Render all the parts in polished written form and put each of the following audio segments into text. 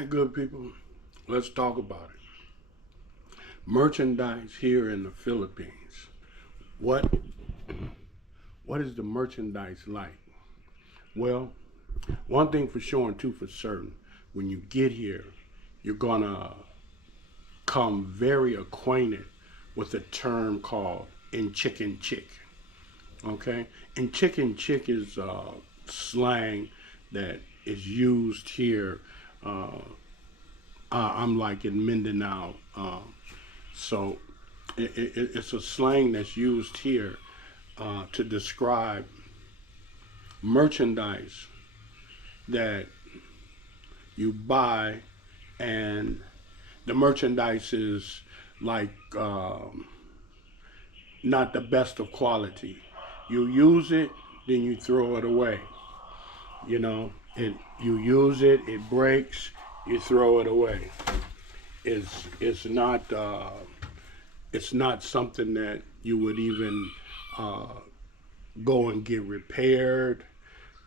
right, good people, let's talk about it. Merchandise here in the Philippines. What what is the merchandise like? Well, one thing for sure and two for certain. When you get here, you're gonna come very acquainted with a term called in chicken chick. Okay? And chicken chick is slang that is used here. Uh, I'm like in Mindanao. So it's a slang that's used here to describe merchandise that you buy, and the merchandise is like not the best of quality. You use it, then you throw it away. You know, you use it, it breaks, you throw it away. It's not something that you would even uh, go and get repaired,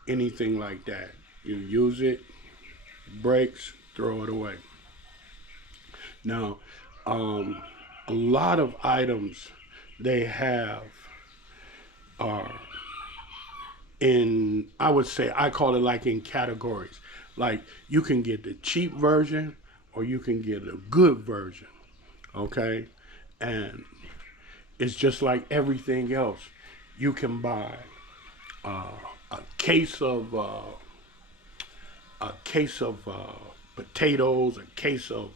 anything like that. You use it, breaks, throw it away. Now, a lot of items they have are in, I would say, I call it like in categories. Like you can get the cheap version or you can get a good version, okay? And it's just like everything else. You can buy uh, a case of potatoes, a case of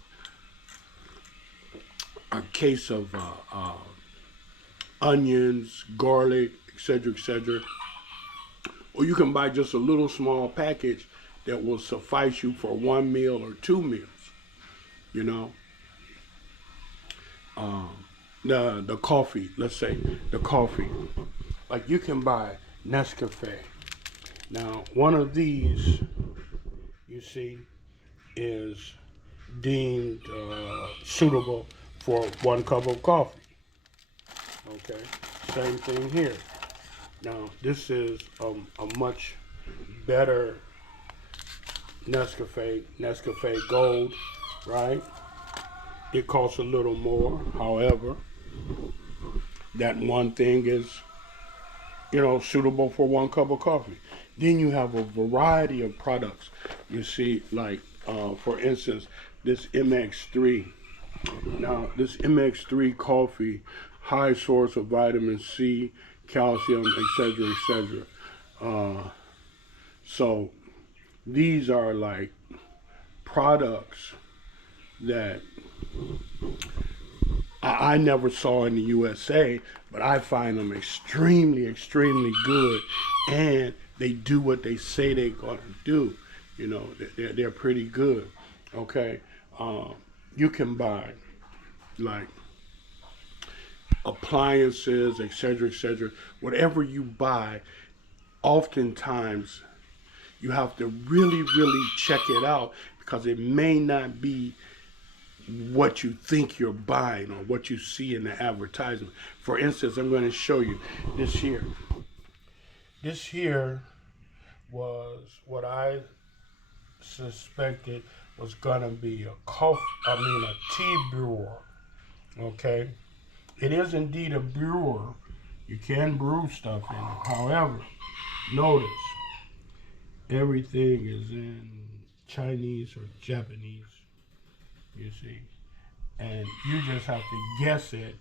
onions, garlic, etc., etc. Or you can buy just a little small package that will suffice you for one meal or two meals. You know, um, the coffee. Let's say the coffee. Like you can buy Nescafe. Now, one of these, you see, is deemed suitable for one cup of coffee. Okay, same thing here. Now, this is a much better Nescafe Gold, right? It costs a little more. However, that one thing is, suitable for one cup of coffee. Then you have a variety of products. You see, like, for instance, this MX3. Now, this MX3 coffee, high source of vitamin C, calcium, etc., etc. So these are like products that I never saw in the USA, but I find them extremely, extremely good, and they do what they say they're gonna do. They're pretty good. Okay, you can buy like appliances, etc., etc. Whatever you buy, oftentimes you have to really, really check it out because it may not be what you think you're buying or what you see in the advertisement. For instance, I'm going to show you this here. This here was what I suspected was going to be a tea brewer. Okay, it is indeed a brewer. You can brew stuff in it. However, notice everything is in Chinese or Japanese, you see. And you just have to guess it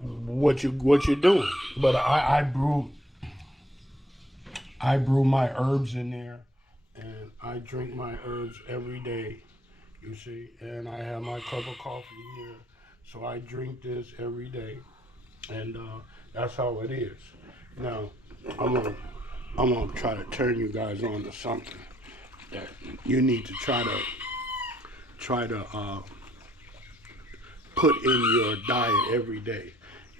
what you're doing. But I brew my herbs in there, and I drink my herbs every day, you see. And I have my cup of coffee here, so I drink this every day, and that's how it is. Now, I'm gonna I'm gonna try to turn you guys on to something that you need to try to put in your diet every day.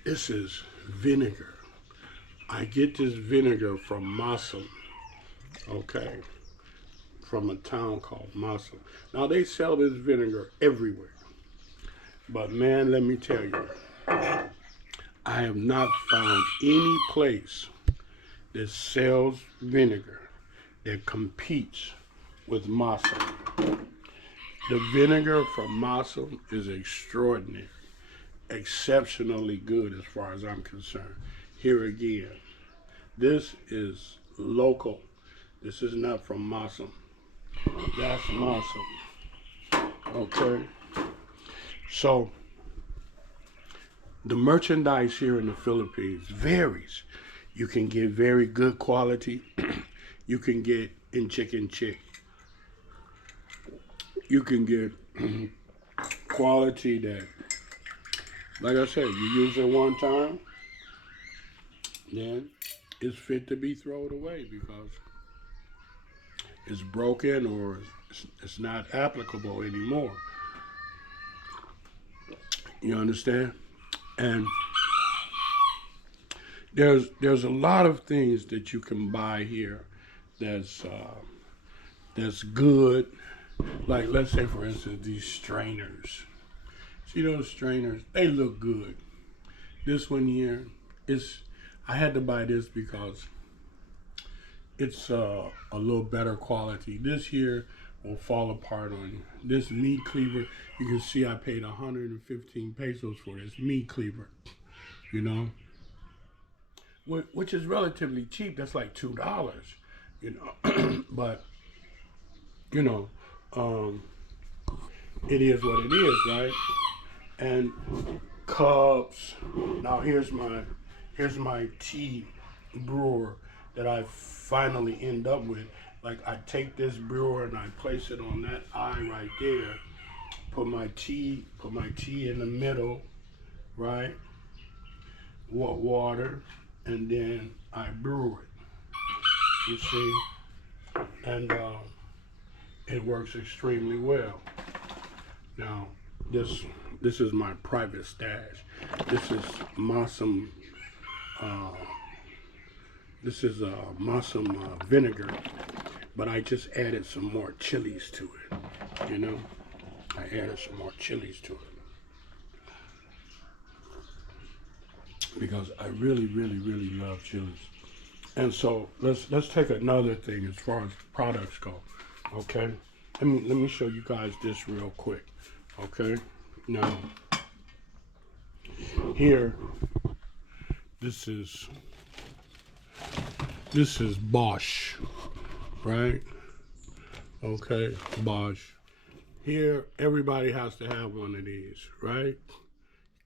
This is vinegar. I get this vinegar from Mossum, okay, from a town called Mossum. Now they sell this vinegar everywhere, but man, let me tell you, I have not found any place that sells vinegar that competes with Mossum. The vinegar from Mossum is extraordinary, exceptionally good as far as I'm concerned. Here again, this is local. This is not from Mossum. That's Mossum. Okay? So, the merchandise here in the Philippines varies. You can get very good quality. You can get in chicken chick. You can get quality that, like I said, you use it one time, then it's fit to be thrown away because it's broken or it's not applicable anymore. You understand? And there's a lot of things that you can buy here that's good. Like, let's say, for instance, these strainers. See those strainers? They look good. This one here I had to buy this because it's a little better quality. This here will fall apart on you. This meat cleaver, you can see I paid 115 pesos for this meat cleaver, you know, which is relatively cheap. That's like $2, you know, but, you know, it is what it is, right? And cups. Now here's my tea brewer that I finally end up with. Like, I take this brewer and I place it on that eye right there. Put my tea in the middle, right? Water, and then I brew it. You see, and it works extremely well. Now, this is my private stash. This is Mossum. This is Mossum vinegar, but I just added some more chilies to it. You know, I added some more chilies to it because I really, really, really love chilies. And so let's take another thing as far as products go. Okay, let me show you guys this real quick. Okay, now here, this is Bosch, right? Okay, Bosch. Here, everybody has to have one of these, right?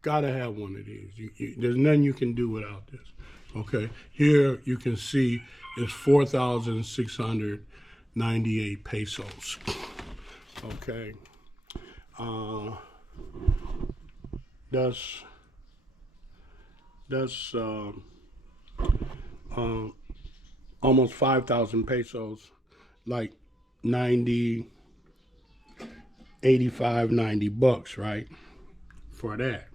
Gotta have one of these. There's nothing you can do without this. Okay, here you can see it's 4,698 pesos. Okay, that's almost 5,000 pesos, like 90, 85, 90 bucks, right? For that.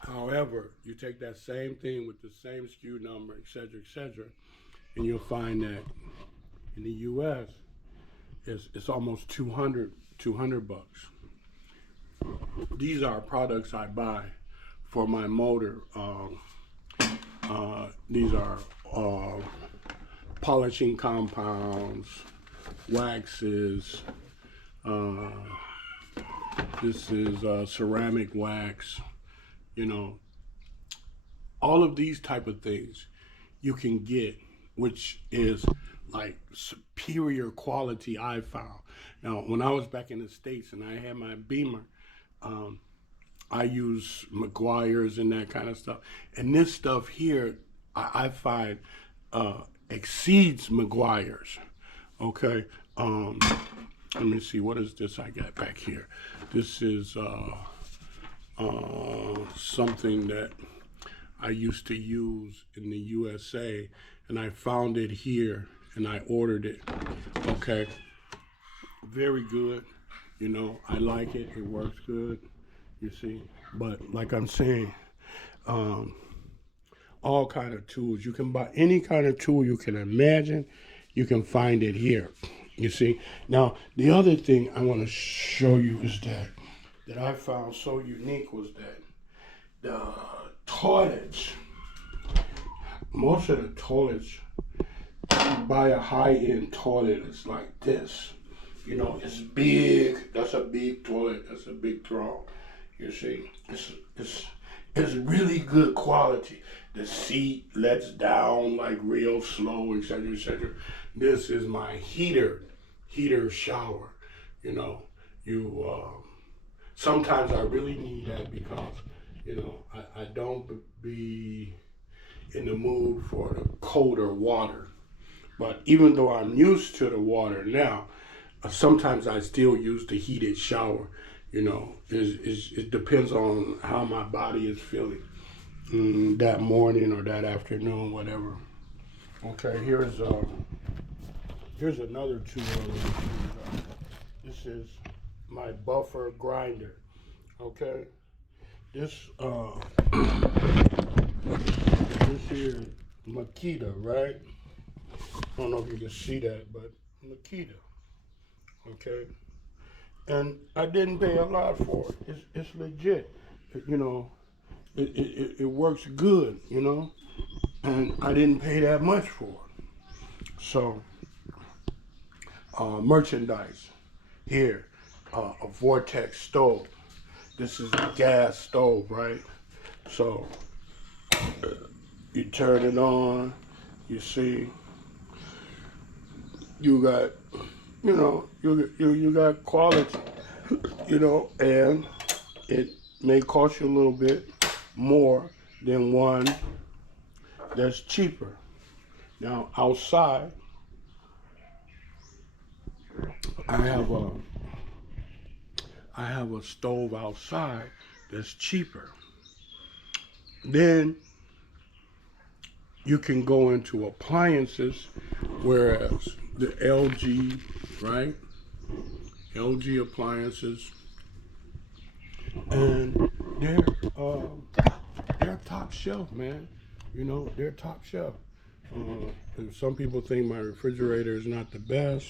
However, you take that same thing with the same SKU number, etc., and you'll find that in the U.S. it's almost 200 bucks. These are products I buy for my motor. These are polishing compounds, waxes. This is ceramic wax. You know, all of these type of things you can get, which is like superior quality I found. Now, when I was back in the States and I had my Beamer, I use McGuire's and that kind of stuff. And this stuff here, I find exceeds McGuire's. Okay. Let me see, what is this I got back here? This is something that I used to use in the USA, and I found it here and I ordered it. Okay, very good. You know, I like it. It works good. You see, but like I'm saying, all kind of tools. You can buy any kind of tool you can imagine. You can find it here. You see. Now, the other thing I want to show you is that I found so unique was that the toilets, most of the toilets you buy a high-end toilet, it's like this. You know, it's big. That's a big toilet. That's a big throne. You see, it's really good quality. The seat lets down like real slow, etc., etc. This is my heater shower. You know, sometimes I really need that because, you know, I don't be in the mood for the colder water. But even though I'm used to the water now, sometimes I still use the heated shower. You know, it depends on how my body is feeling that morning or that afternoon, whatever. Okay, here's another tool. This is my buffer grinder. Okay, this this here is Makita, right? I don't know if you can see that, but Makita. Okay, and I didn't pay a lot for it. It's legit. You know, it works good. You know, and I didn't pay that much for it. So, merchandise here, a Vortex stove. This is a gas stove, right? So you turn it on. You see, you got, you know, you got quality, you know, and it may cost you a little bit more than one that's cheaper. Now outside, I have a stove outside that's cheaper. Then you can go into appliances, whereas the LG, right? LG appliances, and they're top shelf, man. You know, they're top shelf. And some people think my refrigerator is not the best.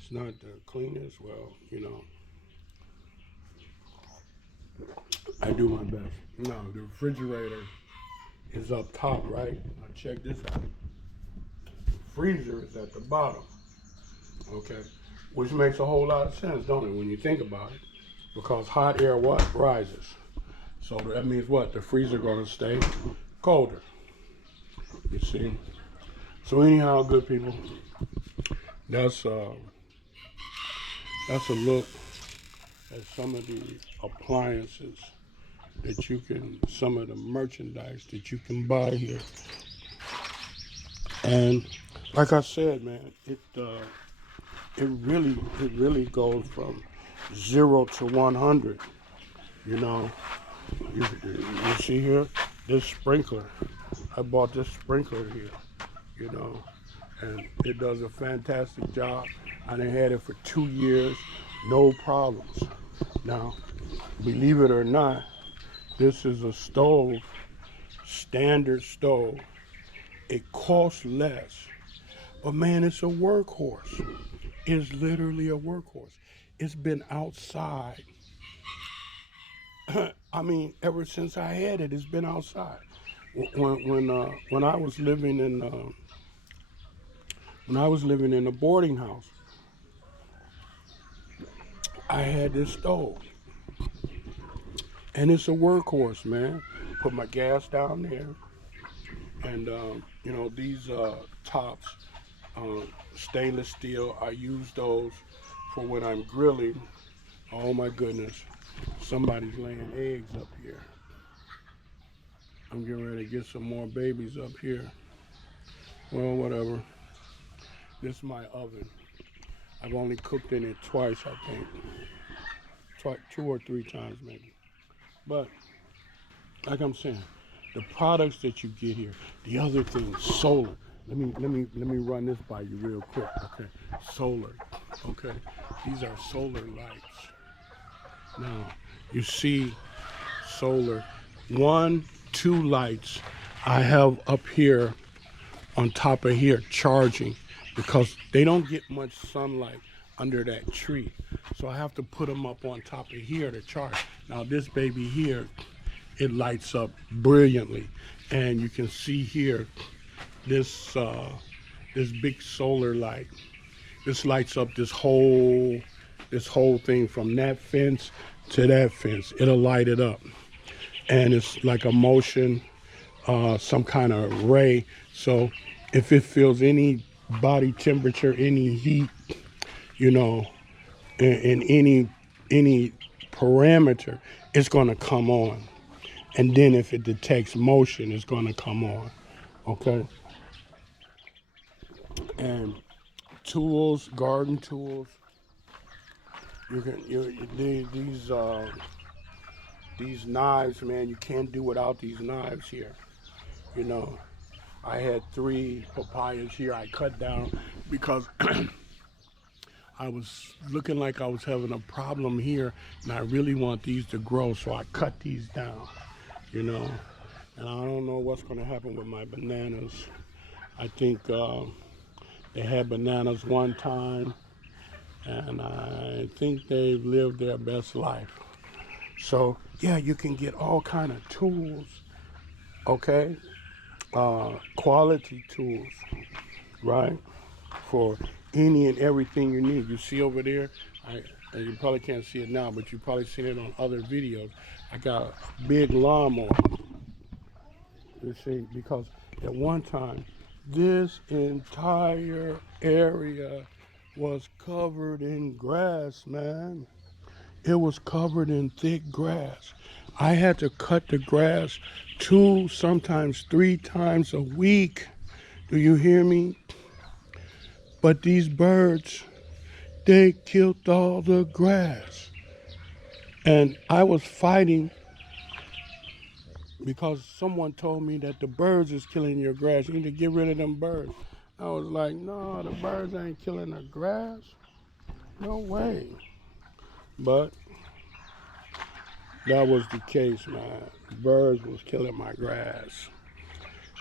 It's not the cleanest. Well, you know, I do my best. No, the refrigerator is up top, right? Now check this out. The freezer is at the bottom. Okay, which makes a whole lot of sense, don't it, when you think about it? Because hot air what rises, so that means what? The freezer gonna stay colder. You see. So anyhow, good people, that's a look at some of the appliances that you can, some of the merchandise that you can buy here. And like I said, man, it really goes from 0 to 100. You know, you see here, this sprinkler. I bought this sprinkler here, you know, and it does a fantastic job. I done had it for 2 years, no problems. Now, believe it or not, this is a stove, standard stove. It costs less, but man, it's a workhorse. It's literally a workhorse. It's been outside. I mean, ever since I had it, it's been outside. When I was living in a boarding house, I had this stove, and it's a workhorse, man. Put my gas down there, and you know, these tops, stainless steel. I use those for when I'm grilling. Oh my goodness, somebody's laying eggs up here. I'm getting ready to get some more babies up here. Well, whatever. This is my oven. I've only cooked in it twice, I think. 2 or 3 times maybe. But like I'm saying, the products that you get here, the other thing, solar. Let me run this by you real quick. Okay, solar. Okay, these are solar lights. Now you see solar. 1, 2 lights I have up here on top of here charging, because they don't get much sunlight under that tree. So I have to put them up on top of here to charge. Now this baby here, it lights up brilliantly. And you can see here, this this big solar light. This lights up this whole thing from that fence to that fence. It'll light it up, and it's like a motion, some kind of ray. So if it feels any body temperature, any heat, you know, in any parameter, it's going to come on. And then if it detects motion, it's going to come on. Okay. And tools, garden tools. These knives, man. You can't do without these knives here. You know, I had 3 papayas here. I cut down because I was looking like I was having a problem here, and I really want these to grow, so I cut these down. You know, and I don't know what's going to happen with my bananas. I think they had bananas one time, and I think they've lived their best life. So yeah, you can get all kind of tools, okay? Quality tools, right? For any and everything you need. You see over there, you probably can't see it now, but you probably seen it on other videos. I got a big lawnmower. You see, because at one time, this entire area was covered in grass, man. It was covered in thick grass. I had to cut the grass 2, sometimes 3 times a week. Do you hear me? But these birds, they killed all the grass. And I was fighting because someone told me that the birds is killing your grass. You need to get rid of them birds. I was like, no, the birds ain't killing the grass. No way. But that was the case, man. The birds was killing my grass.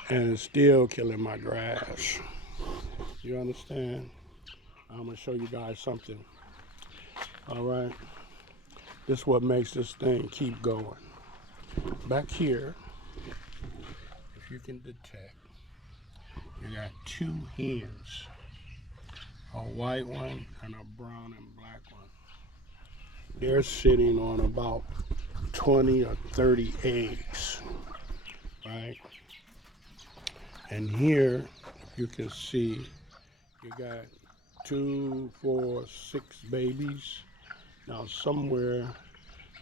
And it's still killing my grass. You understand? I'm going to show you guys something. All right? This is what makes this thing keep going. Back here, if you can detect, you got 2 hens. A white one and a brown and black one. They're sitting on about 20 or 30 eggs, right? And here, if you can see, you got 2, 4, 6 babies. Now somewhere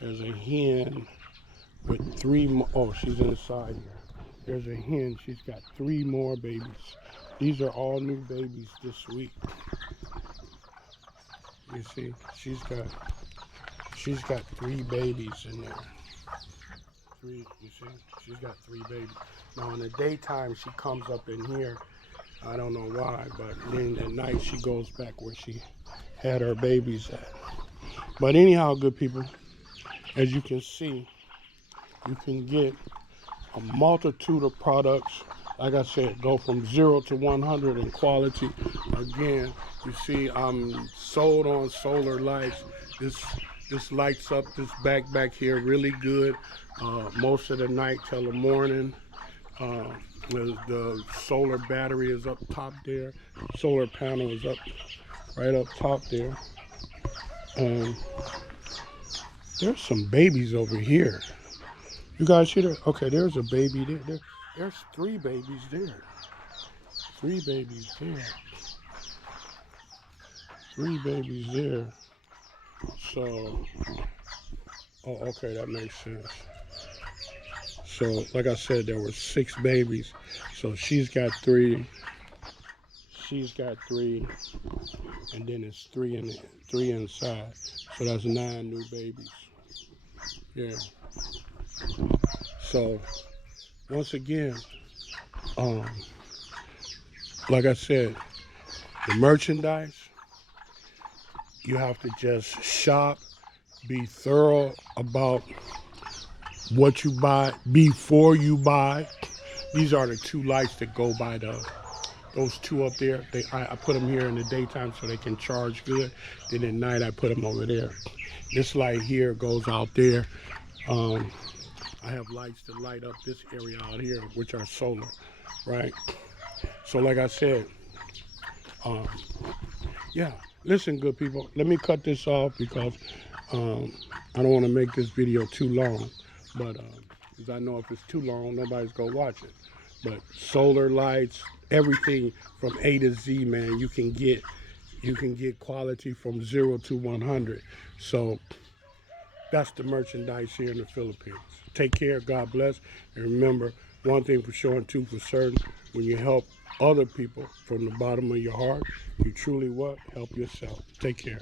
there's a hen with 3 more. Oh, she's inside here. There's a hen. She's got 3 more babies. These are all new babies this week. You see, she's got 3 babies in there. 3. You see, she's got 3 babies. Now in the daytime she comes up in here. I don't know why, but then at night she goes back where she had her babies at. But anyhow, good people, as you can see, you can get a multitude of products. Like I said, go from 0 to 100 in quality. Again, you see, I'm sold on solar lights. This lights up this back here really good most of the night till the morning. The solar battery is up top there. Solar panel is up right up top there. There's some babies over here. You guys see that? Okay, there's a baby there. There's 3 babies there. 3 babies there. 3 babies there. So, oh, okay, that makes sense. So, like I said, there were 6 babies. So she's got 3. She's got 3, and then it's 3 inside. So that's 9 new babies. Yeah. So once again, like I said, the merchandise, you have to just shop, be thorough about what you buy before you buy. These are the 2 lights that go by those 2 up there. I put them here in the daytime so they can charge good. Then at night I put them over there. This light here goes out there. I have lights that light up this area out here, which are solar, right? So like I said, Yeah, listen, good people. Let me cut this off because I don't want to make this video too long. But because I know if it's too long, nobody's gonna watch it. But solar lights, everything from A to Z, man, you can get quality from 0 to 100. So that's the merchandise here in the Philippines. Take care, God bless, and remember, one thing for sure and two for certain, when you help other people from the bottom of your heart, you truly what? Help yourself. Take care.